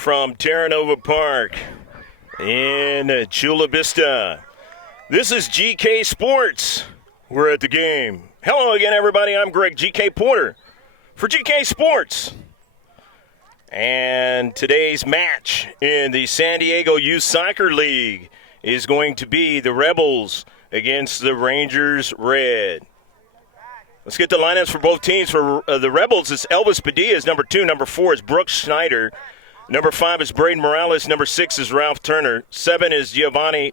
from Terra Nova Park in Chula Vista. This is GK Sports. We're at the game. Hello again, everybody. I'm Greg GK Porter for GK Sports. And today's match in the San Diego Youth Soccer League is going to be the Rebels against the Rangers Red. Let's get the lineups for both teams. For the Rebels, it's Elvis Padilla is number 2. Number 4 is Brooks Schneider. Number 5 is Braden Morales. Number 6 is Ralph Turner. 7 is Giovanni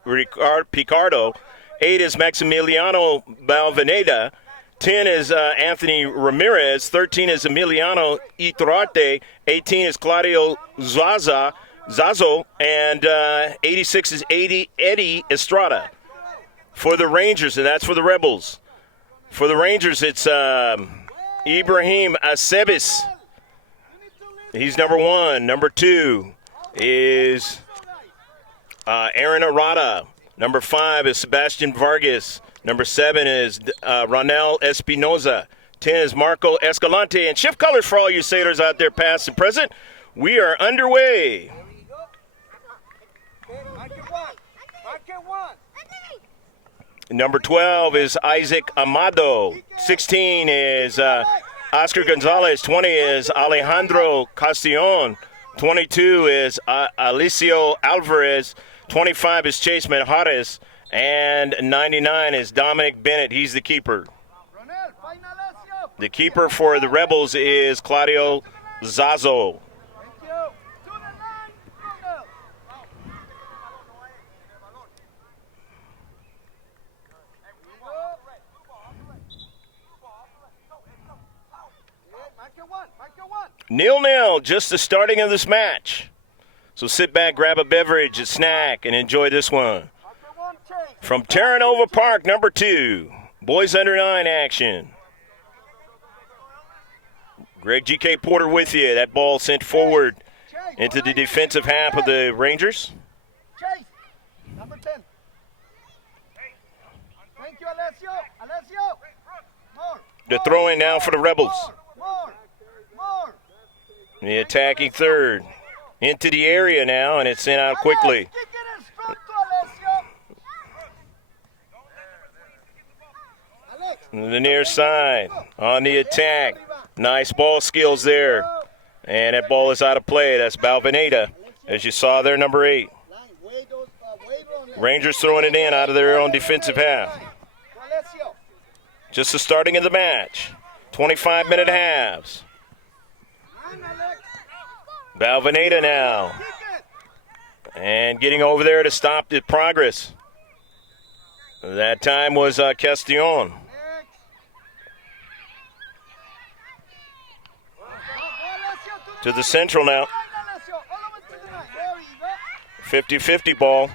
Picardo. 8 is Maximiliano Balvaneda. 10 is Anthony Ramirez. 13 is Emiliano Iturrate. 18 is Claudio Zazo. And 86 is Eddie Estrada. For the Rangers, and that's for the Rebels. For the Rangers, it's Ibrahim Acebis. He's number 1. Number 2 is Aaron Arata. Number 5 is Sebastian Vargas. Number 7 is Ronel Espinoza. 10 is Marco Escalante. And shift colors for all you sailors out there, past and present. We are underway. Number 12 is Isaac Amado. 16 is Oscar Gonzalez. 20 is Alejandro Castillon. 22 is Alicio Alvarez. 25 is Chase Menjares. And 99 is Dominic Bennett. He's the keeper. The keeper for the Rebels is Claudio Zazo. Nil-nil, just the starting of this match. So sit back, grab a beverage, a snack, and enjoy this one. From Terra Nova Park, number 2, boys under 9 action. Greg GK Porter with you. That ball sent forward into the defensive half of the Rangers. Chase, number 10. Thank you, Alessio. More. The throw-in now for the Rebels. More. The attacking third. Into the area now, and it's sent out quickly. The near side on the attack. Nice ball skills there. And that ball is out of play. That's Balvaneda, as you saw there, number 8. Rangers throwing it in out of their own defensive half. Just the starting of the match. 25-minute halves. Balvaneda now. And getting over there to stop the progress. That time was Castillon. To the central now. 50-50 ball.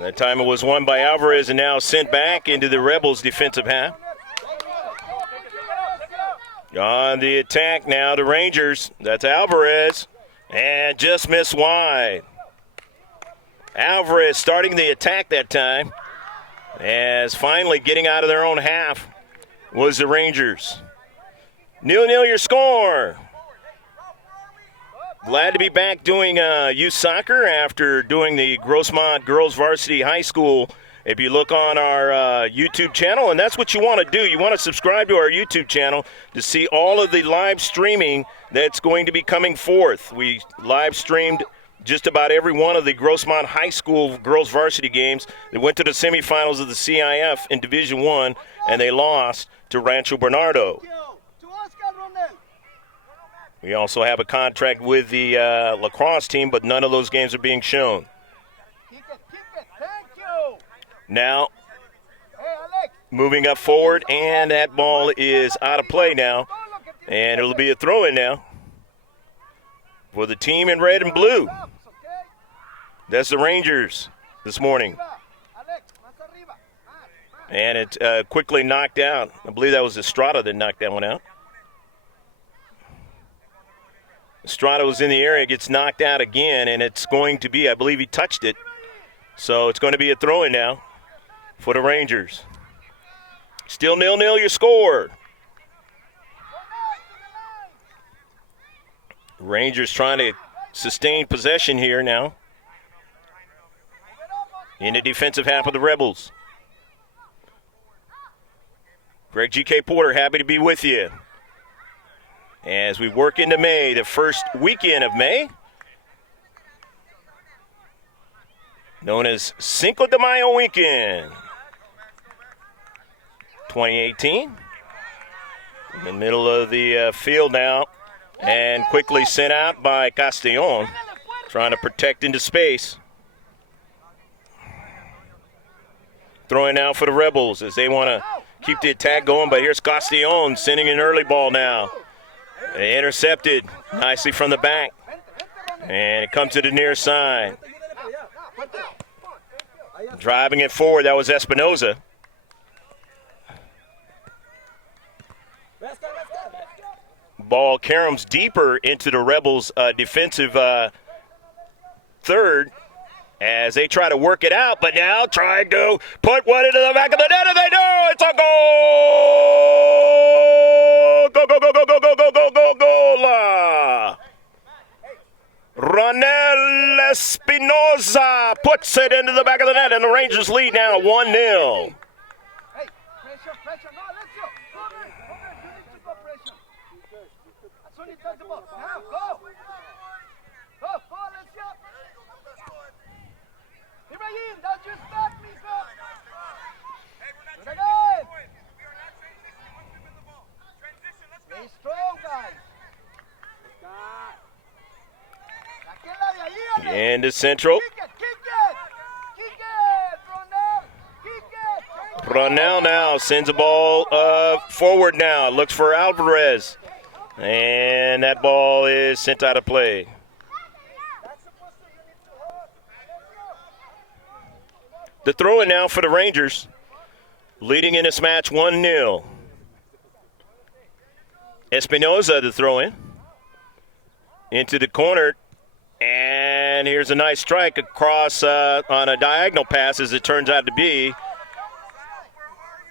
That time it was won by Alvarez and now sent back into the Rebels' defensive half. On the attack now, the Rangers. That's Alvarez. And just missed wide. Alvarez starting the attack that time. As finally getting out of their own half was the Rangers. 0-0 your score. Glad to be back doing youth soccer after doing the Grossmont Girls Varsity High School. If you look on our YouTube channel, and that's what you want to do. You want to subscribe to our YouTube channel to see all of the live streaming that's going to be coming forth. We live streamed just about every one of the Grossmont High School girls varsity games. They went to the semifinals of the CIF in Division I, and they lost to Rancho Bernardo. We also have a contract with the lacrosse team, but none of those games are being shown. Now, moving up forward, and that ball is out of play now. And it'll be a throw-in now for the team in red and blue. That's the Rangers this morning. And it quickly knocked out. I believe that was Estrada that knocked that one out. Estrada was in the area, gets knocked out again, and it's going to be, I believe he touched it. So it's going to be a throw-in now for the Rangers. Still 0-0 your score. Rangers trying to sustained possession here now in the defensive half of the Rebels. Greg G.K. Porter, happy to be with you as we work into May, the first weekend of May, known as Cinco de Mayo weekend 2018. In the middle of the field now, and quickly sent out by Castellon, trying to protect into space. Throwing now for the Rebels as they want to keep the attack going, but here's Castellon sending an early ball now. Intercepted nicely from the back, and it comes to the near side. Driving it forward, that was Espinoza. Ball caroms deeper into the Rebels' defensive third as they try to work it out, but now trying to put one into the back of the net, and they do! It's a goal! Go, go, go, go, go, go, go, go, go, goal! Ronel Espinoza puts it into the back of the net, and the Rangers lead now 1-0. And to Central. Ronell now sends the ball forward now. Looks for Alvarez. And that ball is sent out of play. The throw-in now for the Rangers. Leading in this match 1-0. Espinoza the throw-in. Into the corner. And here's a nice strike across on a diagonal pass, as it turns out to be.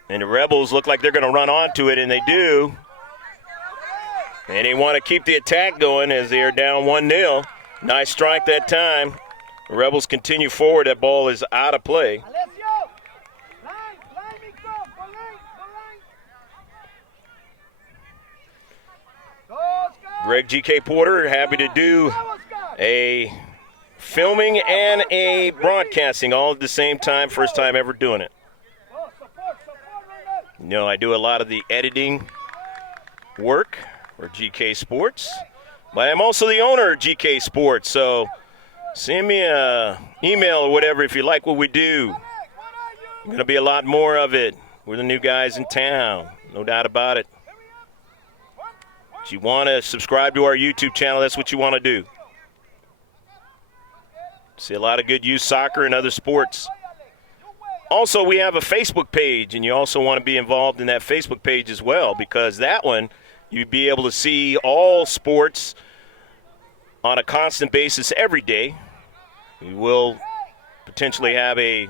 And the Rebels look like they're going to run onto it, and they do. And they want to keep the attack going as they are down 1-0. Nice strike that time. The Rebels continue forward. That ball is out of play. Greg G.K. Porter, happy to do a filming and a broadcasting all at the same time. First time ever doing it. You know, I do a lot of the editing work for GK Sports, but I'm also the owner of GK Sports, so send me an email or whatever if you like what we do. Going to be a lot more of it. We're the new guys in town, no doubt about it. If you want to subscribe to our YouTube channel, that's what you want to do. See a lot of good youth soccer and other sports. Also, we have a Facebook page, and you also want to be involved in that Facebook page as well, because that one, you'd be able to see all sports on a constant basis every day. We will potentially have a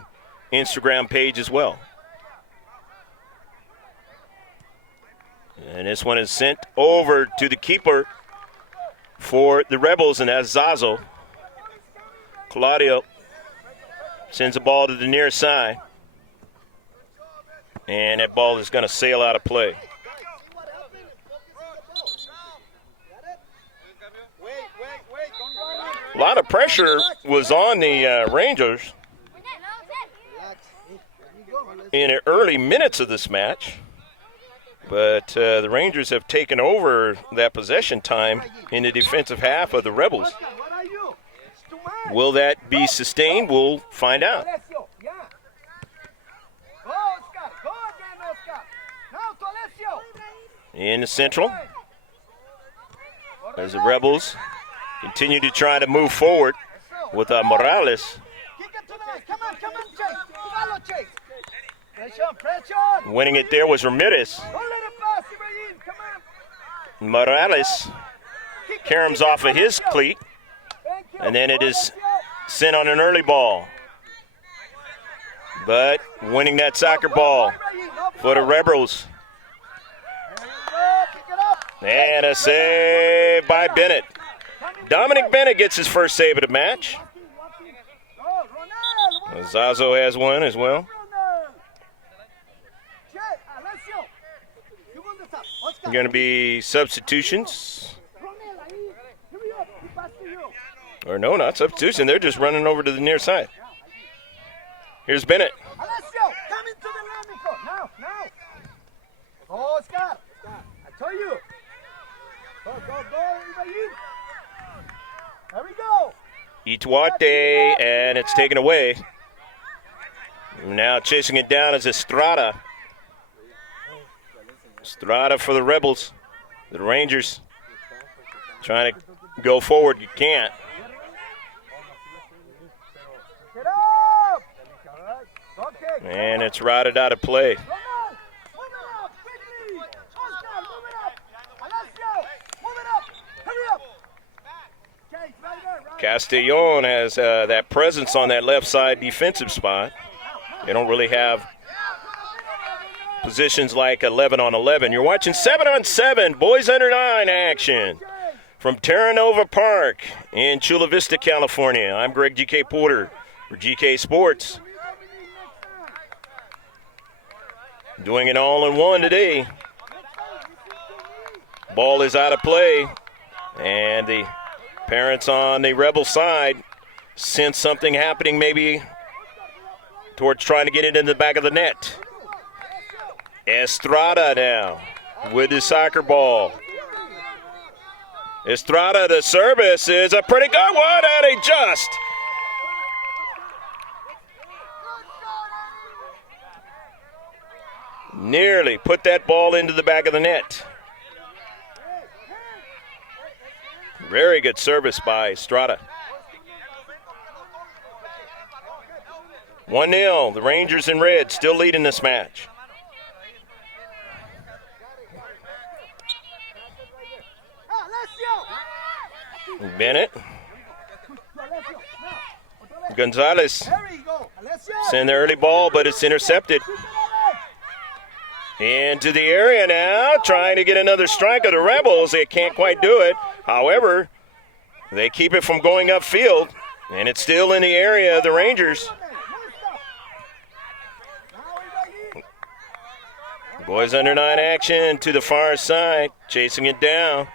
Instagram page as well. And this one is sent over to the keeper for the Rebels, and that's Sdysl. Claudio sends the ball to the near side. And that ball is going to sail out of play. A lot of pressure was on the Rangers in the early minutes of this match. But the Rangers have taken over that possession time in the defensive half of the Rebels. Will that be sustained? We'll find out. In the Central, as the Rebels continue to try to move forward with Morales. Winning it there was Ramirez. Morales caroms off of his cleat, and then it is sent on an early ball. But winning that soccer ball for the Rebels. And a save by Bennett. Dominic Bennett gets his first save of the match. Zazo has one as well. Going to be substitutions. Or no, not substitution. They're just running over to the near side. Here's Bennett. Alessio, come into the line, now. Go, Oscar. I told you. Go, Ibrahim. There we go. Ituarte, and it's taken away. Now chasing it down is Estrada. Estrada for the Rebels. The Rangers trying to go forward. You can't. Get up. Okay. And it's routed out of play. Move it up, quickly. Oscar, move it up. Alessio, move it up. Hurry up. Chase, right there. Castellon has that presence on that left side defensive spot. They don't really have positions like 11 on 11. You're watching 7 on 7 boys under 9 action from Terra Nova Park in Chula Vista, California. I'm Greg GK Porter for GK Sports. Doing it all in one today. Ball is out of play, and the parents on the Rebel side sense something happening maybe towards trying to get it in the back of the net. Estrada now with the soccer ball. Estrada, the service is a pretty good one, and he just nearly put that ball into the back of the net. Very good service by Estrada. 1-0, the Rangers in red still leading this match. Bennett. Gonzalez send the early ball, but it's intercepted. Into the area now, trying to get another strike of the Rebels. They can't quite do it. However, they keep it from going upfield, and it's still in the area of the Rangers. Boys under 9 action to the far side, chasing it down.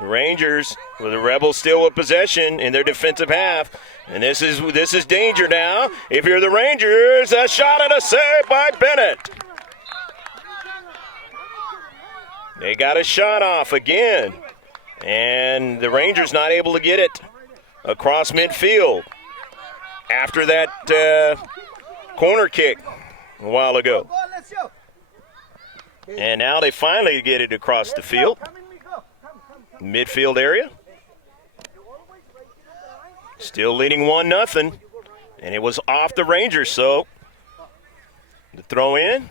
The Rangers with the Rebels still with possession in their defensive half. And this is danger now. If you're the Rangers, a shot and a save by Bennett. They got a shot off again. And the Rangers not able to get it across midfield after that corner kick a while ago. And now they finally get it across the field. Midfield area. Still leading 1-0. And it was off the Rangers, so the throw in.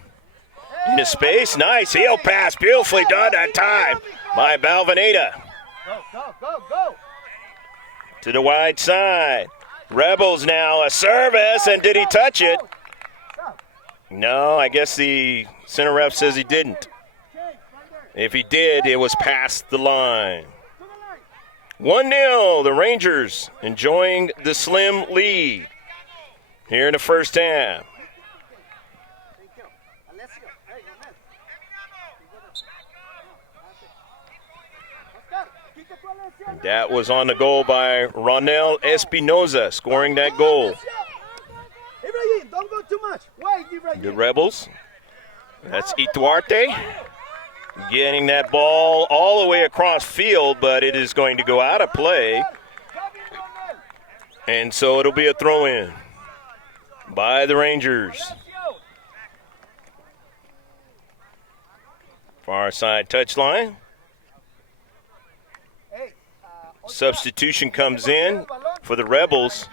Into space. Nice heel pass. Beautifully done that time by Balvaneda. Go. To the wide side. Rebels now a service, and did he touch it? No, I guess the center ref says he didn't. If he did, it was past the line. 1-0, the Rangers enjoying the slim lead here in the first half. And that was on the goal by Ronel Espinoza, scoring that goal. Ibrahim, don't go too much. Wait, Ibrahim. The Rebels, that's Ituarte, getting that ball all the way across field, but it is going to go out of play. And so it'll be a throw-in by the Rangers. Far side touchline. Substitution comes in for the Rebels.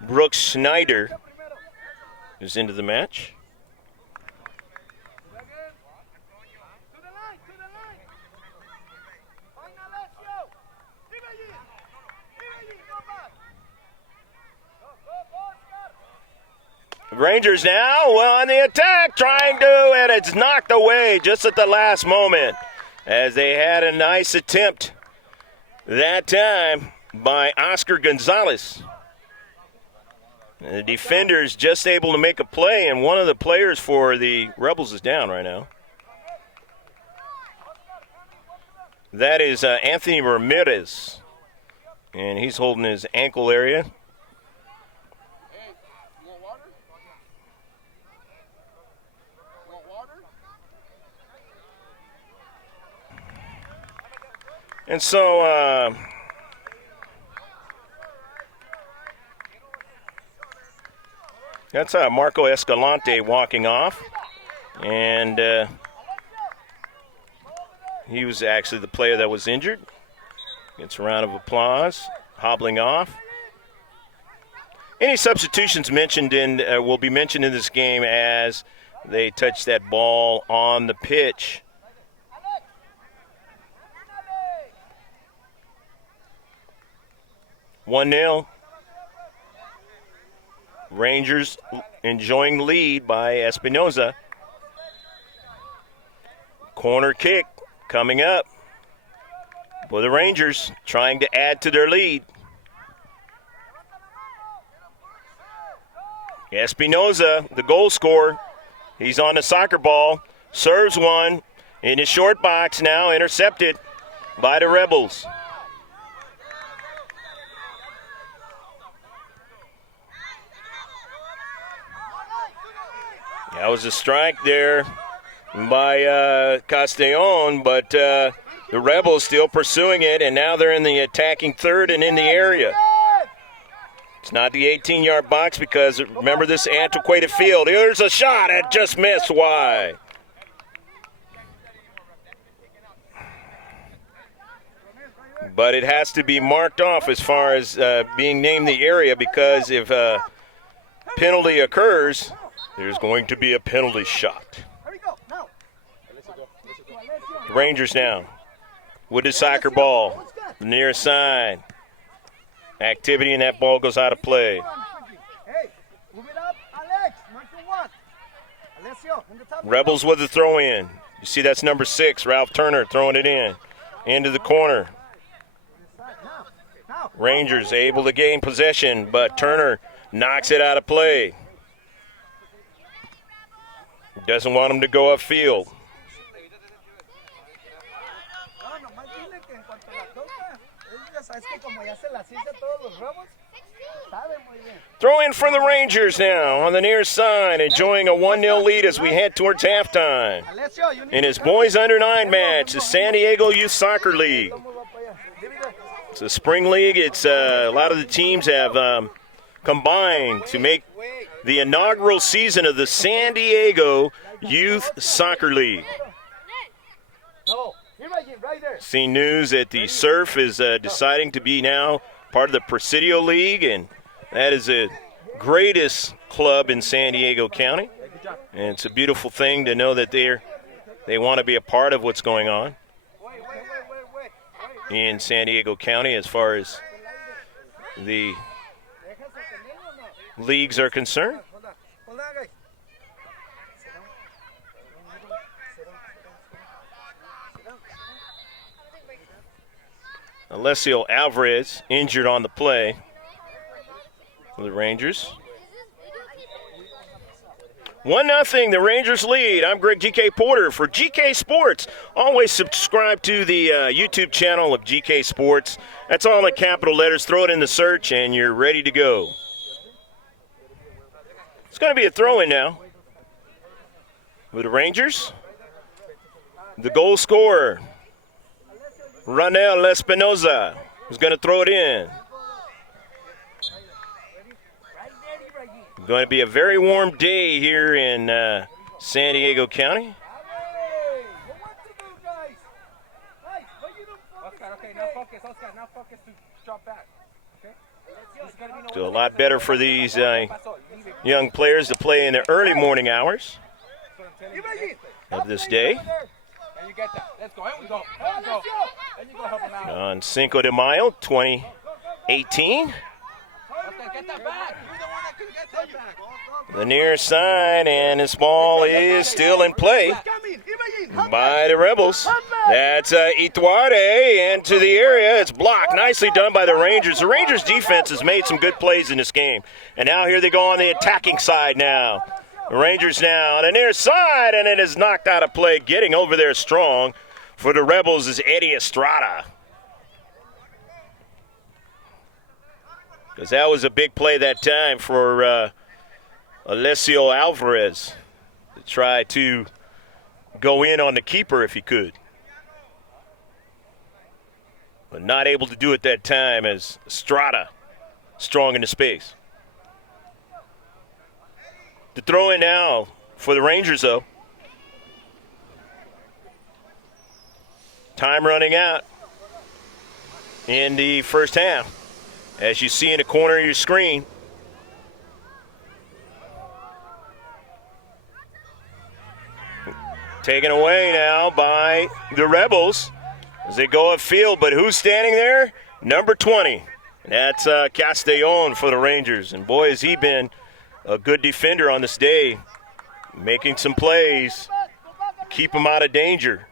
Brooks Schneider is into the match. Rangers now, well, on the attack, trying to, and it's knocked away just at the last moment as they had a nice attempt that time by Oscar Gonzalez. And the defender's just able to make a play, and one of the players for the Rebels is down right now. That is Anthony Ramirez, and he's holding his ankle area. And so that's Marco Escalante walking off. And he was actually the player that was injured. Gets a round of applause, hobbling off. Any substitutions mentioned will be mentioned in this game as they touch that ball on the pitch. (1-0). Rangers enjoying lead by Espinoza. Corner kick coming up for the Rangers, trying to add to their lead. Espinoza, the goal scorer, he's on the soccer ball, serves one in his short box, now intercepted by the Rebels. That was a strike there by Castellon, but the Rebels still pursuing it, and now they're in the attacking third and in the area. It's not the 18-yard box because, remember, this antiquated field. Here's a shot. It just missed wide. But it has to be marked off as far as being named the area, because if a penalty occurs, there's going to be a penalty shot. The Rangers now with the soccer ball, the near side. Activity, and that ball goes out of play. Rebels with the throw in. You see that's number 6, Ralph Turner, throwing it in. Into the corner. Rangers able to gain possession, but Turner knocks it out of play. Doesn't want him to go upfield. Throw in for the Rangers now on the near side, enjoying a 1-0 lead as we head towards halftime. In his boys under 9 match, the San Diego Youth Soccer League. It's a spring league. It's a lot of the teams have combined to make the inaugural season of the San Diego Youth Soccer League. Seen news that the Surf is deciding to be now part of the Presidio League, and that is the greatest club in San Diego County. And it's a beautiful thing to know that they want to be a part of what's going on in San Diego County as far as the leagues are concerned. Alessio Alvarez injured on the play for the Rangers. 1-0, the Rangers lead. I'm Greg GK Porter for GK Sports. Always subscribe to the YouTube channel of GK Sports. That's all in capital letters. Throw it in the search and you're ready to go. It's going to be a throw-in now with the Rangers. The goal scorer, Ronel Espinoza, is going to throw it in. Going to be a very warm day here in San Diego County. So a lot better for these young players to play in the early morning hours of this day. On Cinco de Mayo, 2018. The near side, and this ball is still in play by the Rebels. That's Ituarte into the area. It's blocked. Nicely done by the Rangers. The Rangers defense has made some good plays in this game. And now here they go on the attacking side now. The Rangers now on the near side, and it is knocked out of play. Getting over there strong for the Rebels is Eddie Estrada. Because that was a big play that time for Alessio Alvarez to try to go in on the keeper if he could. But not able to do it that time as Estrada strong in the space. The throw in now for the Rangers, though. Time running out in the first half. As you see in the corner of your screen. Taken away now by the Rebels as they go upfield. But who's standing there? Number 20. That's Castellon for the Rangers. And boy, has he been a good defender on this day. Making some plays. Keep him out of danger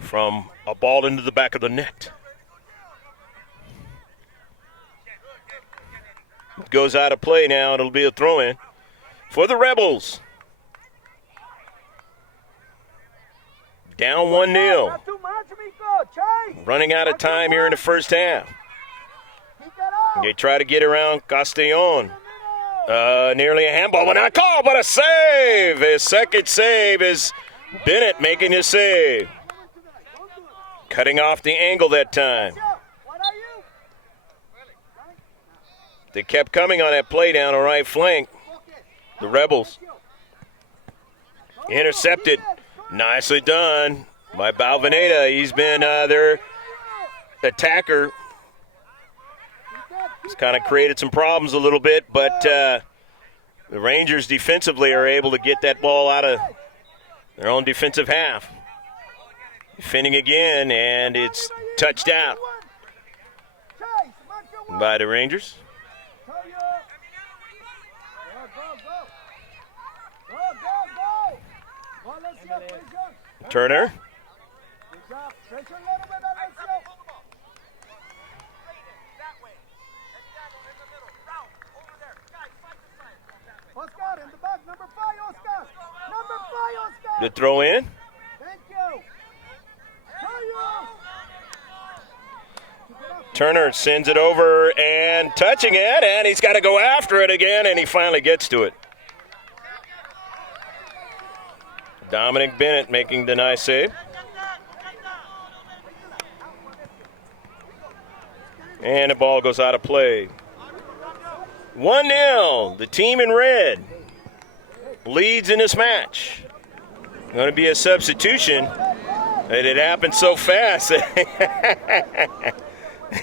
from a ball into the back of the net. It goes out of play now. It'll be a throw-in for the Rebels. Down 1-0. Running out of time here in the first half. They try to get around Castellon. Nearly a handball, but not called, but a save. His second save is Bennett making his save. Cutting off the angle that time. They kept coming on that play down the right flank. The Rebels. Intercepted. Nicely done by Balvaneda. He's been their attacker. He's kind of created some problems a little bit, but the Rangers defensively are able to get that ball out of their own defensive half. Defending again, and it's touched out by the Rangers. Turner. The throw in. Turner sends it over and touching it, and he's got to go after it again, and he finally gets to it. Dominic Bennett making the nice save. And the ball goes out of play. 1-0. The team in red leads in this match. Going to be a substitution. And it happened so fast.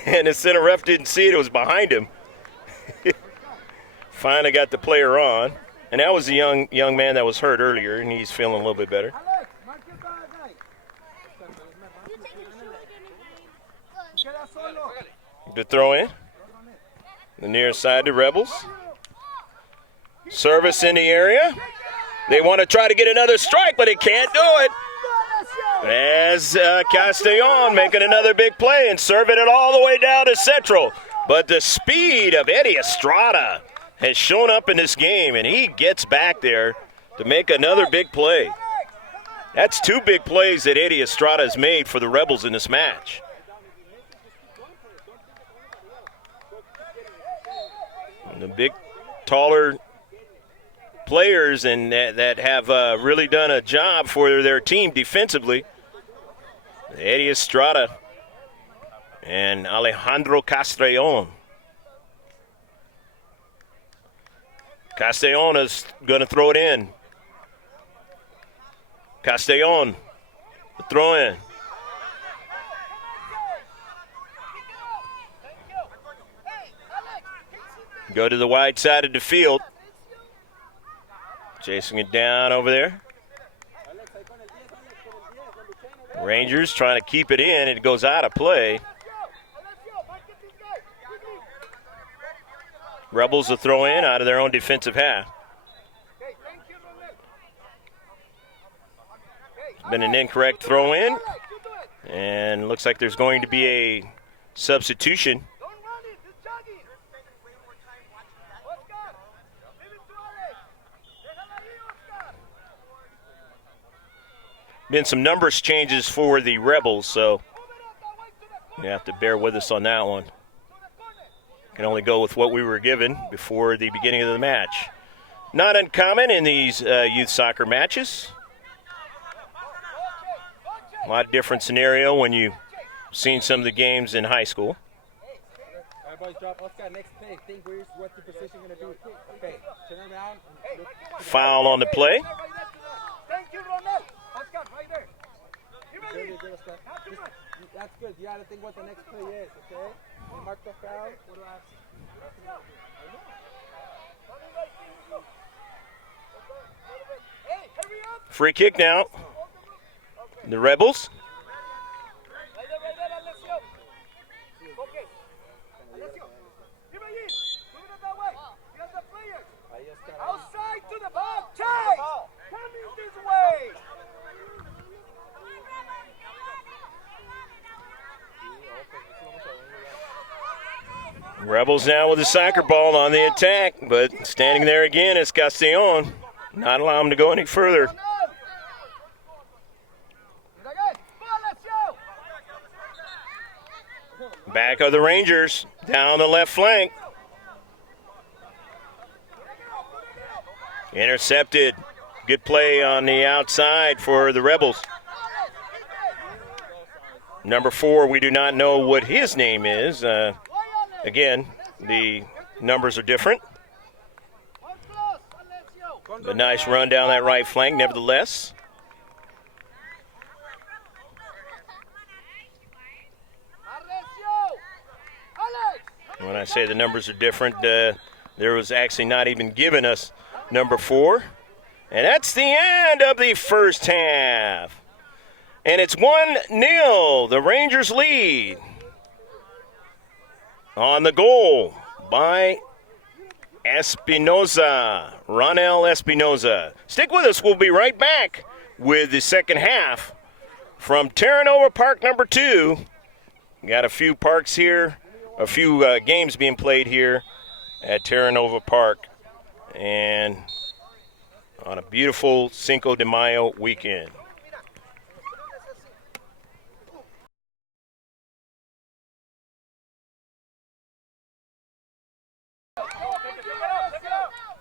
And the center ref didn't see it. It was behind him. Finally got the player on. And that was the young man that was hurt earlier, and he's feeling a little bit better. The throw in. The near side to Rebels. Service in the area. They want to try to get another strike, but they can't do it. As Castellon making another big play and serving it all the way down to Central. But the speed of Eddie Estrada has shown up in this game, and he gets back there to make another big play. That's two big plays that Eddie Estrada has made for the Rebels in this match. And the big, taller players and that have really done a job for their team defensively. Eddie Estrada and Alejandro Castellon. Castellon is going to throw it in. Castellon, the throw in. Go to the wide side of the field. Chasing it down over there. Rangers trying to keep it in. It goes out of play. Rebels will throw in out of their own defensive half. Been an incorrect throw in. And looks like there's going to be a substitution. Don't run it. It's jogging. Oscar, leave it to Alex. Déjala ahí, Oscar. Been some numbers changes for the Rebels, so you have to bear with us on that one. Can only go with what we were given before the beginning of the match. Not uncommon in these youth soccer matches. A lot different scenario when you've seen some of the games in high school. All right, boys, drop. Oscar, next play. Think where's what the position going to do. Okay, turn around. And look. Foul on the play. Thank you, Ronald. Oscar, right there. Good, good, Oscar. That's good. You got to think what the next play is, okay? You mark the foul. What do I have? Hey, hurry up. Free kick now. The Rebels. Right there, Alessio. Okay. Alessio, give it in. Move it that way. He has the players. Ahí está. Outside to the ball. Chase, coming this way. Rebels now with the soccer ball on the attack, but standing there again is Castellon. Not allow him to go any further. Back of the Rangers, down the left flank. Intercepted. Good play on the outside for the Rebels. Number 4, we do not know what his name is. Again, the numbers are different. A nice run down that right flank, nevertheless. When I say the numbers are different, there was actually not even given us number 4. And that's the end of the first half. And it's 1-0. The Rangers lead. On the goal by Espinoza, Ronel Espinoza. Stick with us. We'll be right back with the second half from Terra Nova Park number 2. Got a few parks here, a few games being played here at Terra Nova Park, and on a beautiful Cinco de Mayo weekend.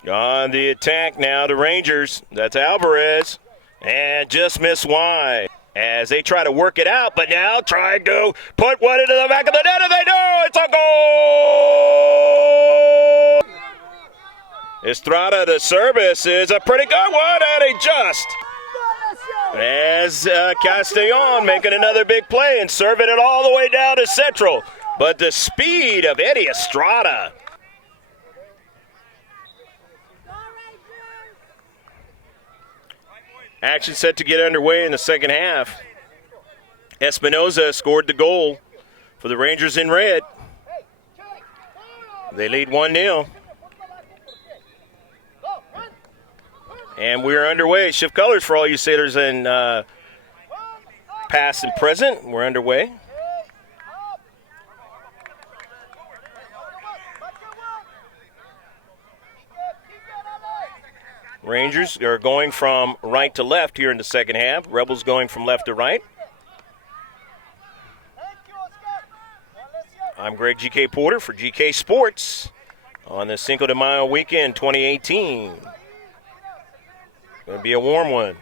On the attack now, the Rangers. That's Alvarez. And just missed wide as they try to work it out, but now trying to put one into the back of the net, and they do! It's a goal! Estrada, the service is a pretty good one, and he just, as Castellon making another big play and serving it all the way down to Central. But the speed of Eddie Estrada. Action set to get underway in the second half. Espinoza scored the goal for the Rangers in red. They lead 1-0. And we're underway. Shift colors for all you sailors in past and present. We're underway. Rangers are going from right to left here in the second half. Rebels going from left to right. I'm Greg GK Porter for GK Sports on the Cinco de Mayo weekend 2018. Going to be a warm one.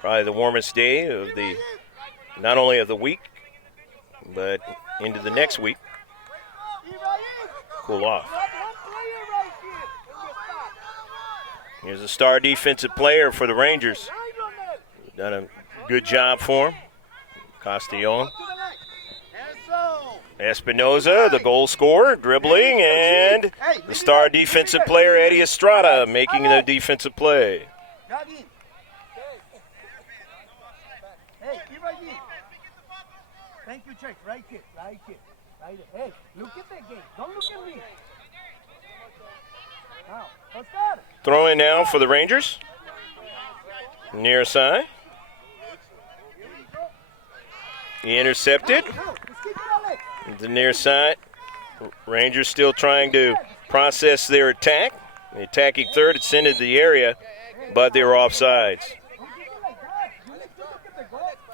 Probably the warmest day of the, not only of the week, but into the next week. Cool off. Here's a star defensive player for the Rangers. Done a good job for him. Castellon. Espinoza, the goal scorer, dribbling, and the star defensive player, Eddie Estrada, making the defensive play. Thank you, Chase. Right here. Hey, look at that game. Don't look at me. Now, Oscar. Throw in now for the Rangers. Near side. Intercepted. The near side. Rangers still trying to process their attack. The attacking third had sent into the area, but they were offsides.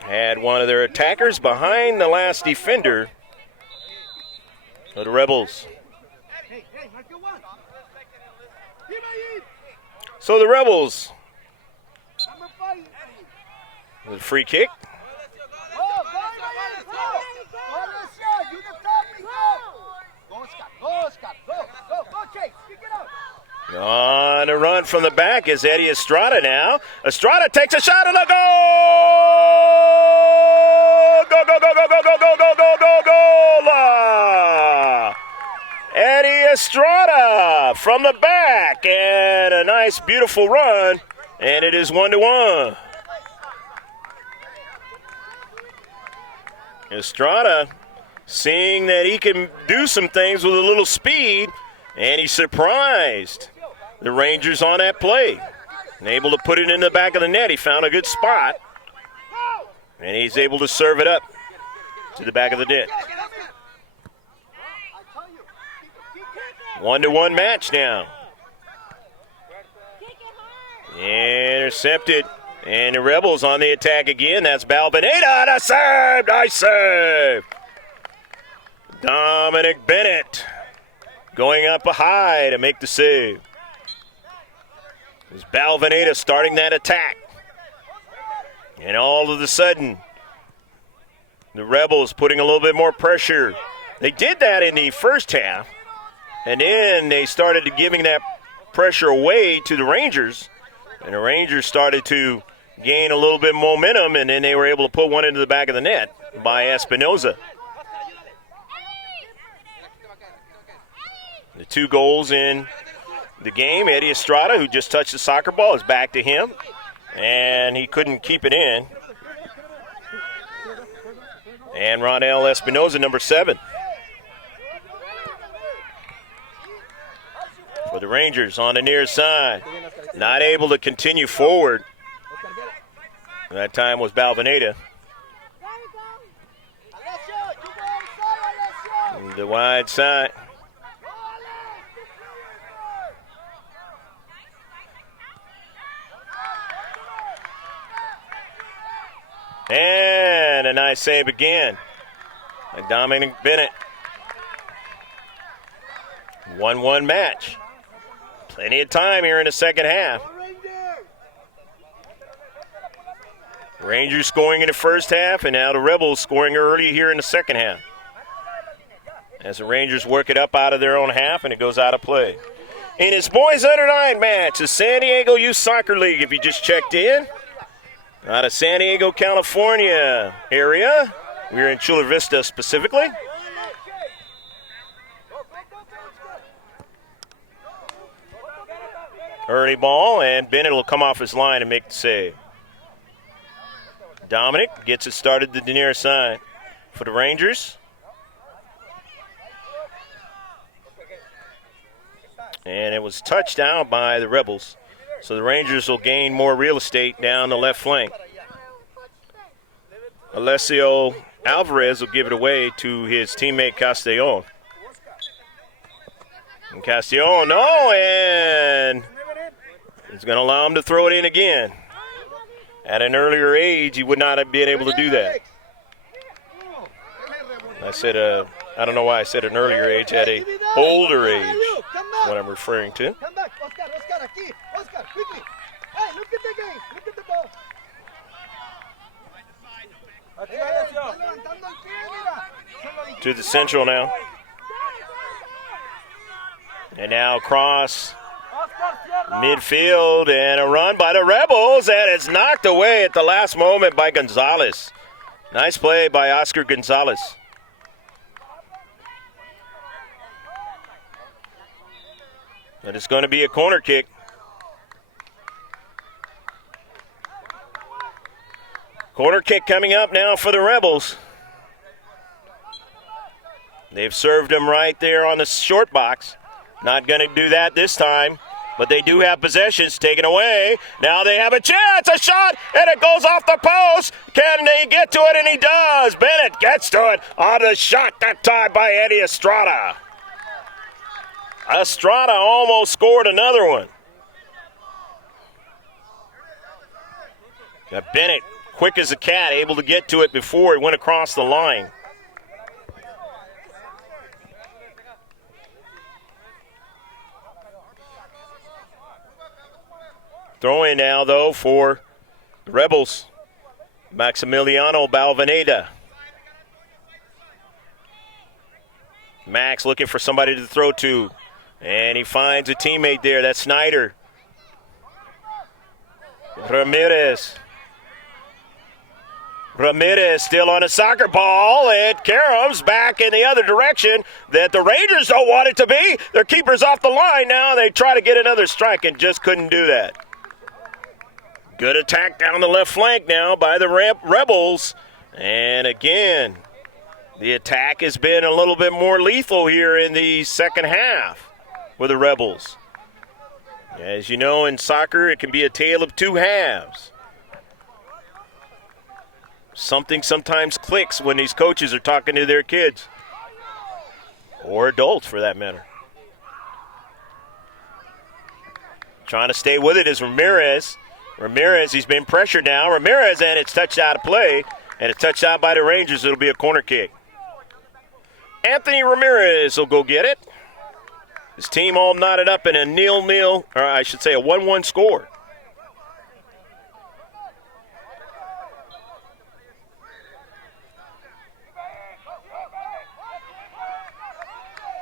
Had one of their attackers behind the last defender of the Rebels. So the Rebels with a free kick. On a run from the back is Eddie Estrada now. Estrada takes a shot and a goal! Go, go, go, go, go, go, go, go, go, go, goal! Eddie Estrada from the back, and a nice, beautiful run, and it is 1-1. Estrada seeing that he can do some things with a little speed, and he surprised the Rangers on that play. And able to put it in the back of the net. He found a good spot, and he's able to serve it up to the back of the net. 1-1 match now. Intercepted. And the Rebels on the attack again. That's Balvaneda. A save! Nice save! Dominic Bennett going up high to make the save. It's Balvaneda starting that attack. And all of a sudden, the Rebels putting a little bit more pressure. They did that in the first half. And then they started giving that pressure away to the Rangers. And the Rangers started to gain a little bit of momentum, and then they were able to put one into the back of the net by Espinoza. The 2 goals in the game. Eddie Estrada, who just touched the soccer ball, is back to him, and he couldn't keep it in. And Ronell Espinoza, number 7. For the Rangers on the near side. Not able to continue forward. That time was Balvaneda. The wide side. And a nice save again by Dominic Bennett. 1-1 match. Plenty of time here in the second half. Rangers scoring in the first half, and now the Rebels scoring early here in the second half. As the Rangers work it up out of their own half, and it goes out of play. In its boys under 9 match, the San Diego Youth Soccer League, if you just checked in, out of San Diego, California area. We're in Chula Vista specifically. Early ball, and Bennett will come off his line and make the save. Dominic gets it started to the near side for the Rangers. And it was touched out by the Rebels. So the Rangers will gain more real estate down the left flank. Alessio Alvarez will give it away to his teammate Castellon. And Castellon, no, and he's going to allow him to throw it in again. At an earlier age, he would not have been able to do that. I said, I don't know why I said an earlier age, at an older age, is what I'm referring to. Come back, Oscar, aquí. Oscar, quickly. Hey, look at the game. Look at the ball. To the central now. And now cross midfield, and a run by the Rebels, and it's knocked away at the last moment by Gonzalez. Nice play by Oscar Gonzalez. And it's going to be a corner kick. Corner kick coming up now for the Rebels. They've served him right there on the short box. Not going to do that this time. But they do have possessions taken away. Now they have a chance, a shot, and it goes off the post. Can he get to it? And he does. Bennett gets to it on the shot that time by Eddie Estrada. Estrada almost scored another one. Got Bennett, quick as a cat, able to get to it before he went across the line. Throw in now, though, for the Rebels. Maximiliano Balvaneda. Max looking for somebody to throw to. And he finds a teammate there. That's Snyder. Ramirez still on a soccer ball, and Karams back in the other direction that the Rangers don't want it to be. Their keeper's off the line now. They try to get another strike and just couldn't do that. Good attack down the left flank now by the Rebels. And again, the attack has been a little bit more lethal here in the second half with the Rebels. As you know, in soccer, it can be a tale of two halves. Something sometimes clicks when these coaches are talking to their kids, or adults for that matter. Trying to stay with it is Ramirez. He's been pressured now. Ramirez, and it's touched out of play, and it's touched out by the Rangers. It'll be a corner kick. Anthony Ramirez will go get it. His team all knotted up in a 0-0, or I should say a 1-1 score.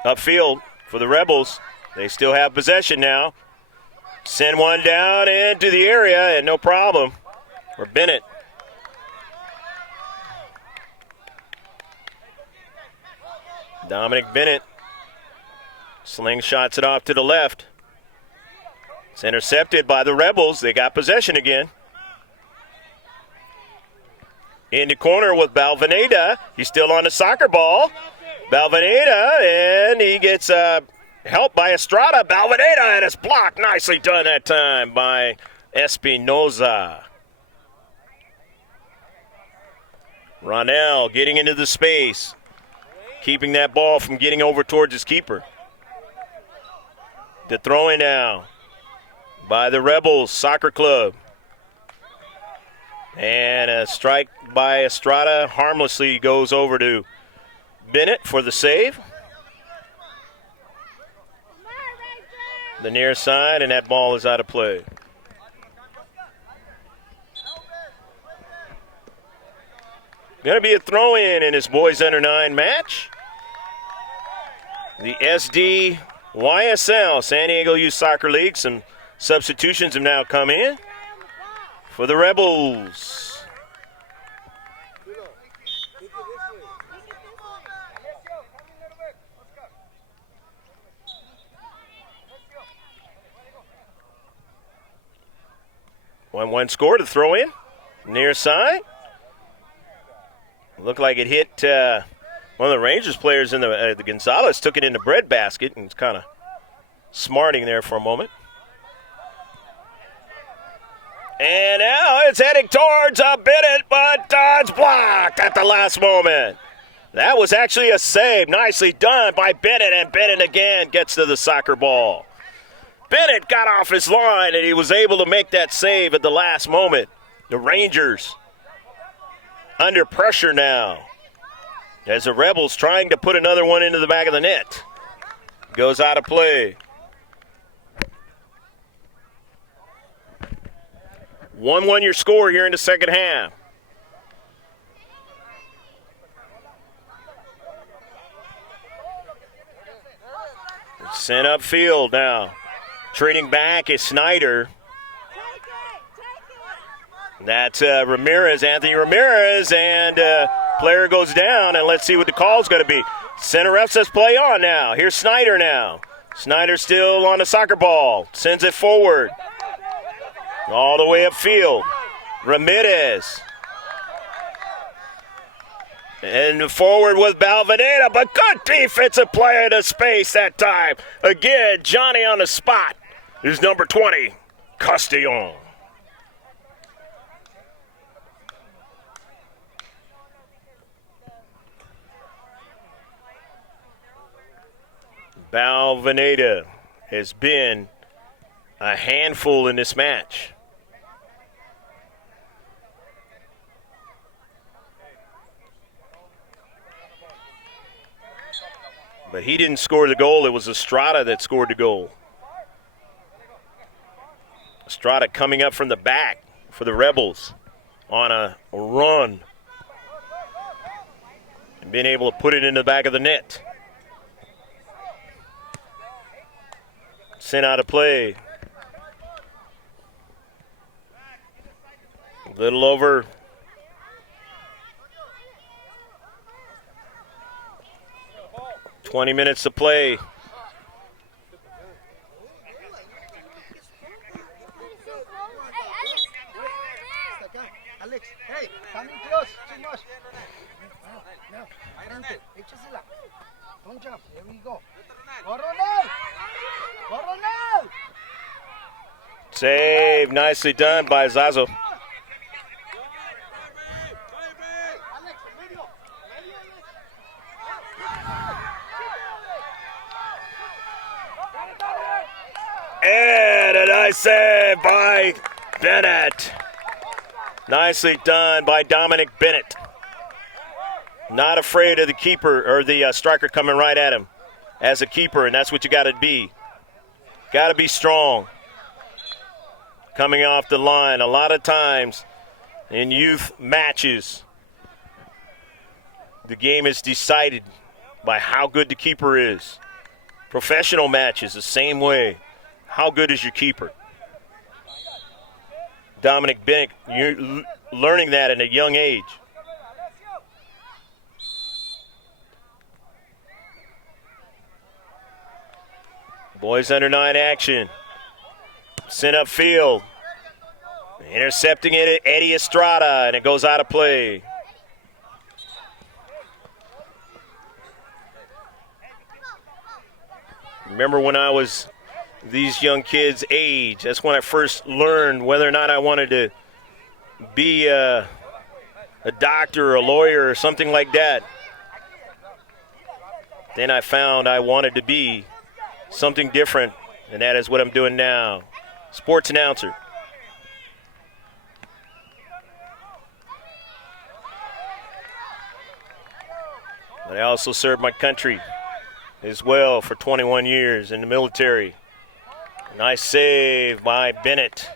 Upfield for the Rebels. They still have possession now. Send one down into the area, and no problem for Bennett. Dominic Bennett slingshots it off to the left. It's intercepted by the Rebels. They got possession again. In the corner with Balvaneda. He's still on the soccer ball. Balvaneda, and he gets help by Estrada. Balvaneda, and it's blocked. Nicely done that time by Espinoza. Ronell getting into the space, keeping that ball from getting over towards his keeper. The throw-in now by the Rebels Soccer Club. And a strike by Estrada harmlessly goes over to Bennett for the save. The near side, and that ball is out of play. Going to be a throw-in this boys under 9 match. The SDYSL, San Diego Youth Soccer League. Some substitutions have now come in for the Rebels. One score to throw in. Near side. Looked like it hit one of the Rangers players in the Gonzalez, took it in the bread basket, and it's kind of smarting there for a moment. And now it's heading towards Bennett, but it's blocked at the last moment. That was actually a save. Nicely done by Bennett, and Bennett again gets to the soccer ball. Bennett got off his line, and he was able to make that save at the last moment. The Rangers under pressure now as the Rebels trying to put another one into the back of the net. Goes out of play. 1-1 your score here in the second half. Sent upfield now. Trading back is Snyder. That's Ramirez, Anthony Ramirez, and player goes down, and let's see what the call's going to be. Center ref says play on now. Here's Snyder now. Snyder still on the soccer ball. Sends it forward. All the way upfield. Ramirez. And forward with Balvaneda, but good defensive play into space that time. Again, Johnny on the spot. is number 20, Castellon. Balvaneda has been a handful in this match. But he didn't score the goal. It was Estrada that scored the goal. Estrada coming up from the back for the Rebels on a run and being able to put it in the back of the net. Sent out of play. A little over 20 minutes to play. Alex, hey, coming close, too much. Now, frente, échasela. Don't jump, here we go. Go, Ronald! Go, Ronald! Save, nicely done by Sdysl. And a nice save by Bennett. Nicely done by Dominic Bennett. Not afraid of the keeper or the striker coming right at him as a keeper, and that's what you got to be. Got to be strong. Coming off the line, a lot of times in youth matches, the game is decided by how good the keeper is. Professional matches, the same way. How good is your keeper? Dominic Bennett, you're learning that at a young age. Boys under 9 action. Sent upfield. Intercepting it, Eddie Estrada, and it goes out of play. Remember when I was these young kids' age, that's when I first learned whether or not I wanted to be a doctor or a lawyer or something like that. Then I found I wanted to be something different, and that is what I'm doing now. Sports announcer. But I also served my country as well for 21 years in the military. Nice save by Bennett.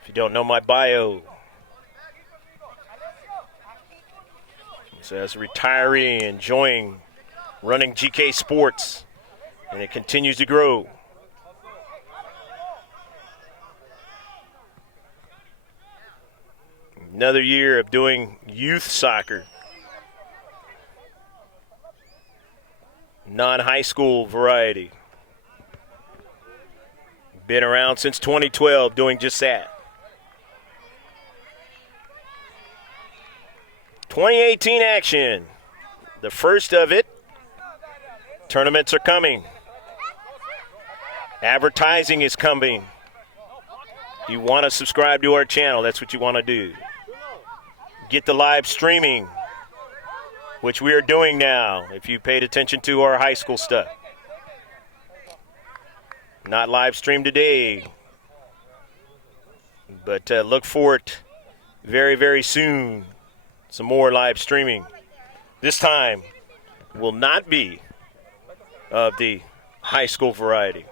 If you don't know my bio. So as a retiree, enjoying running GK Sports, and it continues to grow. Another year of doing youth soccer. Non-high school variety. Been around since 2012 doing just that. 2018 action. The first of it. Tournaments are coming. Advertising is coming. You want to subscribe to our channel, that's what you want to do. Get the live streaming, which we are doing now, if you paid attention to our high school stuff. Not live streamed today, but look for it very, very soon. Some more live streaming. This time will not be of the high school variety.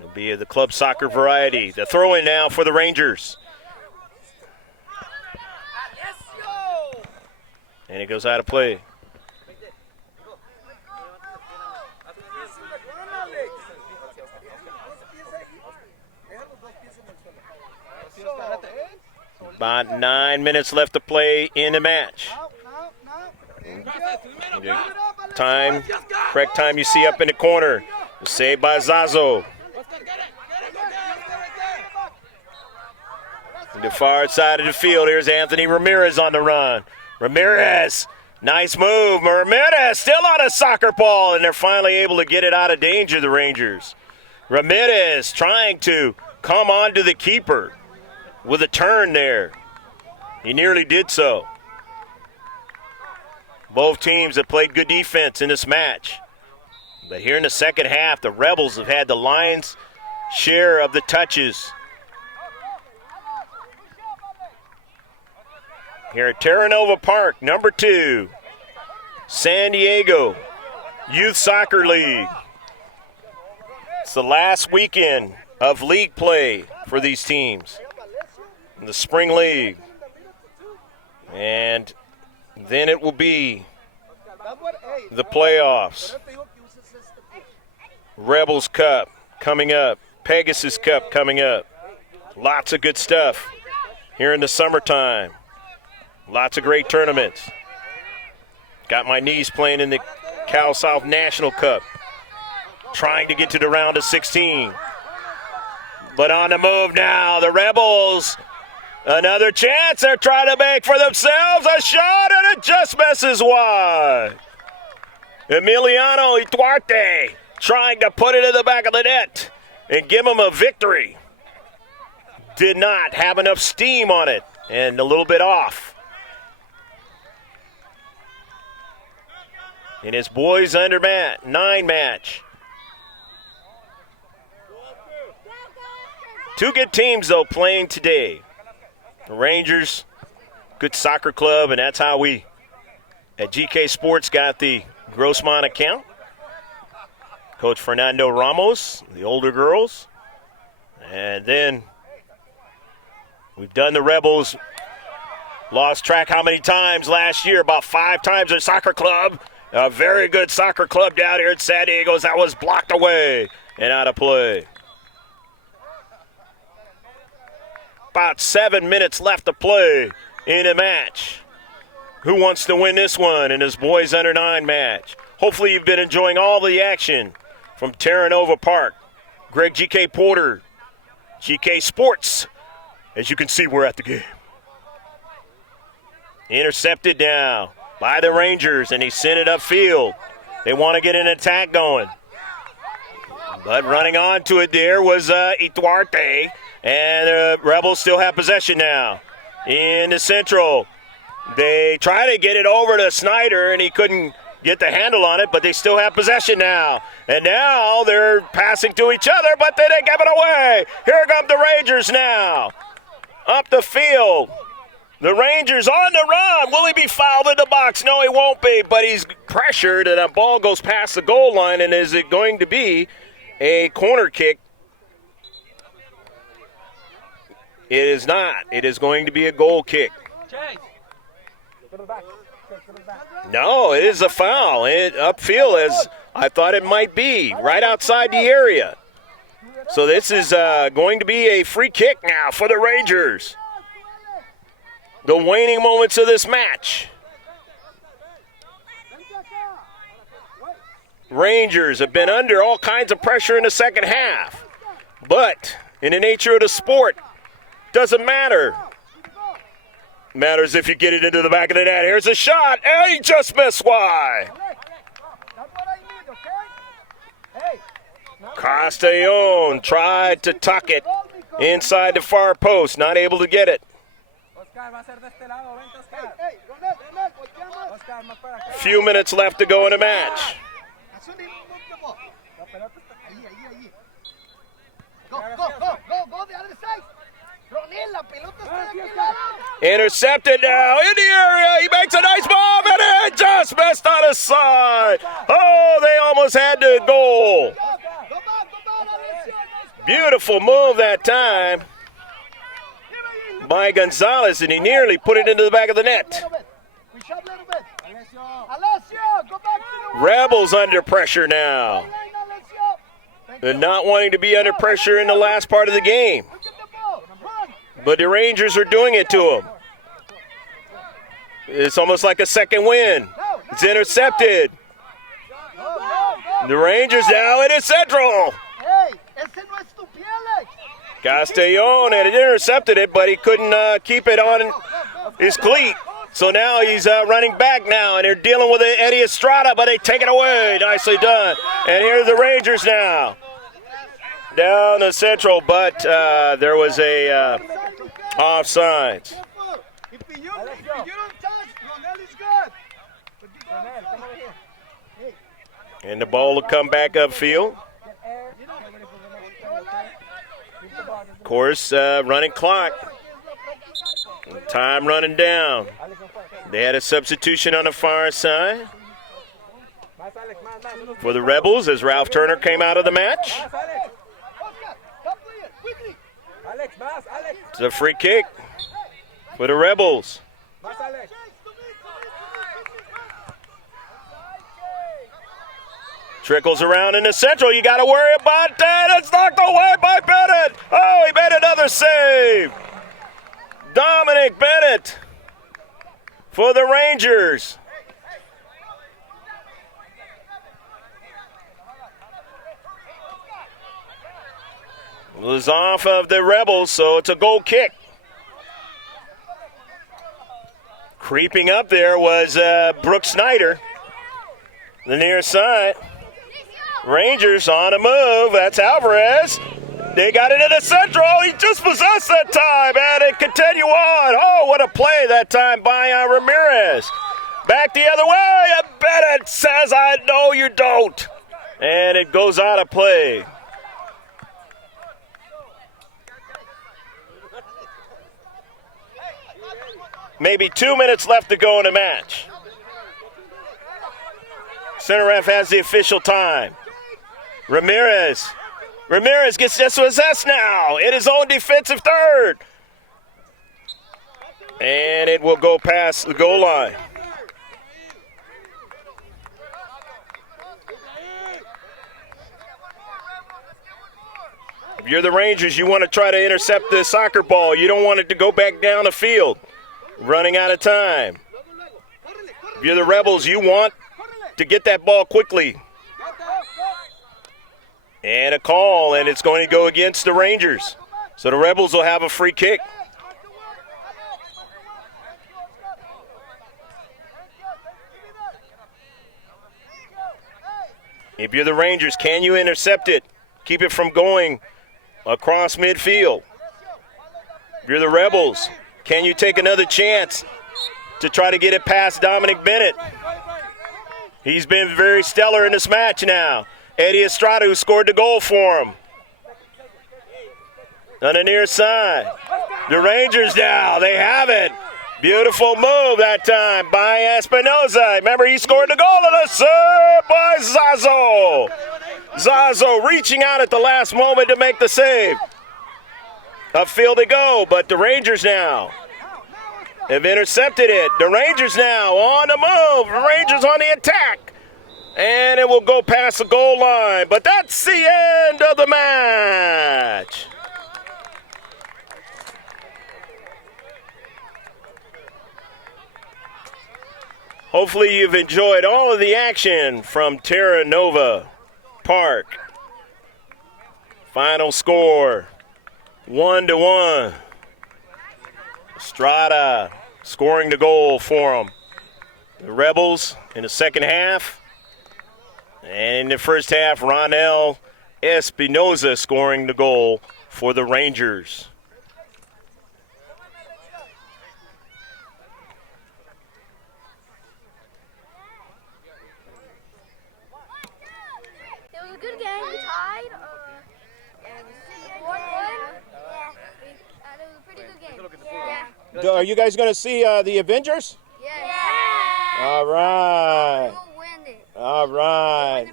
It'll be of the club soccer variety. The throw-in now for the Rangers. And it goes out of play. About 9 minutes left to play in the match. Time, correct time you see up in the corner. Saved by Sdysl. The far side of the field, here's Anthony Ramirez on the run. Ramirez, Nice move. Ramirez still on a soccer ball, and they're finally able to get it out of danger, the Rangers. Ramirez trying to come on to the keeper with a turn there. He nearly did so. Both teams have played good defense in this match. But here in the second half, the Rebels have had the Lions' share of the touches. Here at Terra Nova Park, number 2, San Diego Youth Soccer League. It's the last weekend of league play for these teams in the Spring League. And then it will be the playoffs. Rebels Cup coming up. Pegasus Cup coming up. Lots of good stuff here in the summertime. Lots of great tournaments. Got my niece playing in the Cal South National Cup, trying to get to the round of 16. But on the move now, the Rebels. Another chance. They're trying to make for themselves a shot, and it just misses wide. Emiliano Ituarte trying to put it in the back of the net and give them a victory. Did not have enough steam on it and a little bit off. In his boys under 9 match. Two good teams, though, playing today. The Rangers, good soccer club, and that's how we at GK Sports got the Grossmont account. Coach Fernando Ramos, the older girls. And then we've done the Rebels. Lost track how many times last year, about 5 times at soccer club. A very good soccer club down here at San Diego. That was blocked away and out of play. About 7 minutes left to play in a match. Who wants to win this one in his boys under 9 match? Hopefully you've been enjoying all the action from Terra Nova Park. Greg GK Porter, GK Sports. As you can see, we're at the game. Intercepted now by the Rangers, and he sent it upfield. They want to get an attack going. But running on to it there was Ituarte, and the Rebels still have possession now. In the central, they try to get it over to Snyder, and he couldn't get the handle on it, but they still have possession now. And now they're passing to each other, but they didn't give it away. Here come the Rangers now. Up the field. The Rangers on the run. Will he be fouled in the box? No, he won't be, but he's pressured, and a ball goes past the goal line, and is it going to be a corner kick? It is not. It is going to be a goal kick. No, it is a foul. Upfield, as I thought it might be, right outside the area. So this is going to be a free kick now for the Rangers. The waning moments of this match. Rangers have been under all kinds of pressure in the second half. But in the nature of the sport, doesn't matter. Matters if you get it into the back of the net. Here's a shot, and he just missed wide. Castellon tried to tuck it inside the far post, not able to get it. Few minutes left to go in the match. Intercepted now in the area. He makes a nice move, and it just missed on his side. Oh, they almost had the goal. Beautiful move that time by Gonzalez, and he nearly put it into the back of the net. Rebels under pressure now. They're not wanting to be under pressure in the last part of the game. But the Rangers are doing it to them. It's almost like a second win. It's intercepted. The Rangers now in his central. Castellon had intercepted it, but he couldn't keep it on his cleat. So now he's running back now, and they're dealing with Eddie Estrada, but they take it away. Nicely done. And here's the Rangers now. Down the central, but there was a offside. If you don't touch, Ronel is good. And the ball will come back upfield. Of course, running clock. Time running down. They had a substitution on the far side for the Rebels as Ralph Turner came out of the match. It's a free kick for the Rebels. Trickles around in the central. You got to worry about that. It's knocked away by Bennett. Oh, he made another save. Dominic Bennett for the Rangers. It was off of the Rebels, so it's a goal kick. Creeping up there was Brooke Snyder, the near side. Rangers on a move. That's Alvarez. They got it in the central. He just possessed that time, and it continue on. Oh, what a play that time by Ramirez. Back the other way, and Bennett says, I know you don't. And it goes out of play. Maybe 2 minutes left to go in the match. Center ref has the official time. Ramirez gets dispossessed now in his own defensive third. And it will go past the goal line. If you're the Rangers, you want to try to intercept the soccer ball. You don't want it to go back down the field. Running out of time. If you're the Rebels, you want to get that ball quickly. And a call, and it's going to go against the Rangers. So the Rebels will have a free kick. If you're the Rangers, can you intercept it? Keep it from going across midfield. If you're the Rebels, can you take another chance to try to get it past Dominic Bennett? He's been very stellar in this match now. Eddie Estrada, who scored the goal for him. On the near side. The Rangers now, they have it. Beautiful move that time by Espinoza. Remember, he scored the goal, and a serve by Zazo. Zazo reaching out at the last moment to make the save. Upfield to go, but the Rangers now have intercepted it. The Rangers now on the move. The Rangers on the attack. And it will go past the goal line. But that's the end of the match. Hopefully you've enjoyed all of the action from Terra Nova Park. Final score, 1-1. Estrada scoring the goal for them. The Rebels in the second half. And in the first half, Ronel Espinoza scoring the goal for the Rangers. It was a good game. We tied. It was a pretty good game. Yeah. Are you guys going to see the Avengers? Yeah. All right. We'll win it. All right.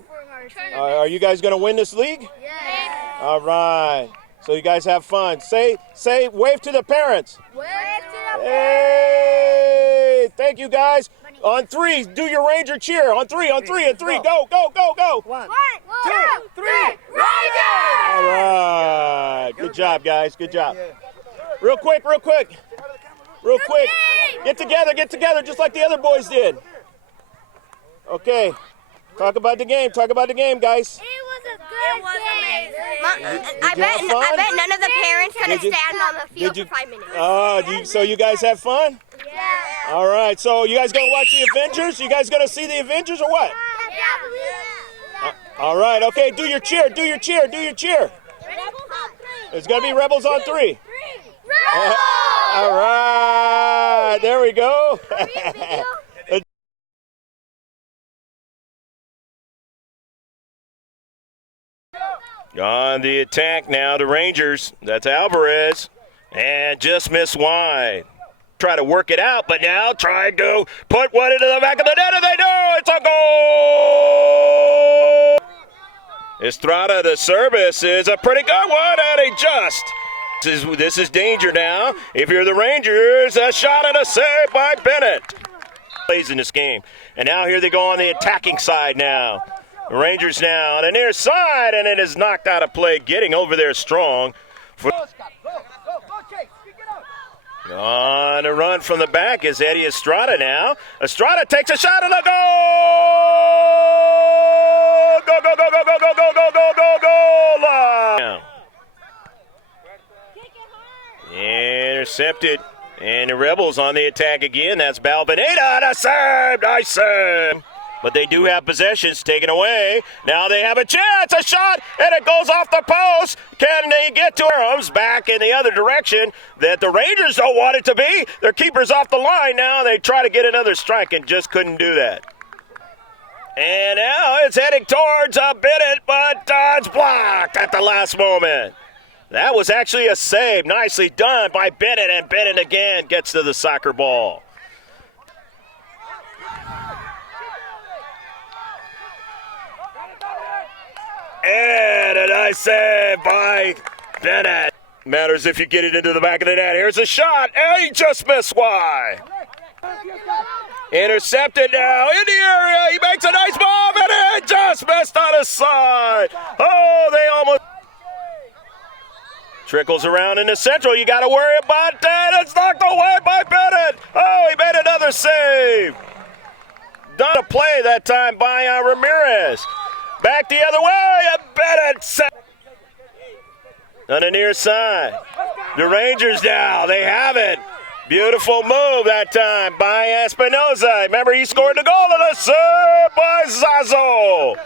Yeah. Are you guys going to win this league? Yeah. All right. So you guys have fun. Say, wave to the parents. Wave to the Hey, thank you guys. On three, do your Ranger cheer. On three, on three. Go, go, go, go. 1, 2, 3, Rangers! All right. Good job, guys. Good job. Real quick. Get together, just like the other boys did. Okay. Talk about the game, guys. It was a good game. I bet none of the parents could have stand on the field for 5 minutes. So you guys have fun? Yeah. All right, so you guys going to watch the Avengers? You guys going to see the Avengers or what? All right, okay, do your cheer, do your cheer, do your cheer. It's going to be Rebels on 3. All right, there we go. On the attack now, the Rangers. That's Alvarez. And just missed wide. Try to work it out, but now trying to put one into the back of the net, and they do. It's a goal. Estrada, the service is a pretty good one, and he just. This is danger now. If you're the Rangers, a shot and a save by Bennett. Plays in this game. And now here they go on the attacking side now. The Rangers now on the near side, and it is knocked out of play, getting over there strong. On a run from the back is Eddie Estrada now. Estrada takes a shot and a goal! Go, go, go, go, go, go, go, go, go, go, go! Intercepted. And the Rebels on the attack again. That's Balvaneda. The serve! Nice serve! But they do have possessions taken away. Now they have a chance, a shot, and it goes off the post. Can they get to arms back in the other direction that the Rangers don't want it to be? Their keeper's off the line now. They try to get another strike and just couldn't do that. And now it's heading towards a Bennett, but it's blocked at the last moment. That was actually a save. Nicely done by Bennett, and Bennett again gets to the soccer ball. And a nice save by Bennett. Matters if you get it into the back of the net. Here's a shot, and he just missed wide. Intercepted now in the area. He makes a nice move, and it just missed on his side. Oh, they almost... Trickles around in the central. You got to worry about that. It's knocked away by Bennett. Oh, he made another save. Done a play that time by Ramirez. Back the other way, and Bennett set on the near side. The Rangers now, they have it. Beautiful move that time by Espinoza. Remember, he scored the goal, and a serve by Sdysl.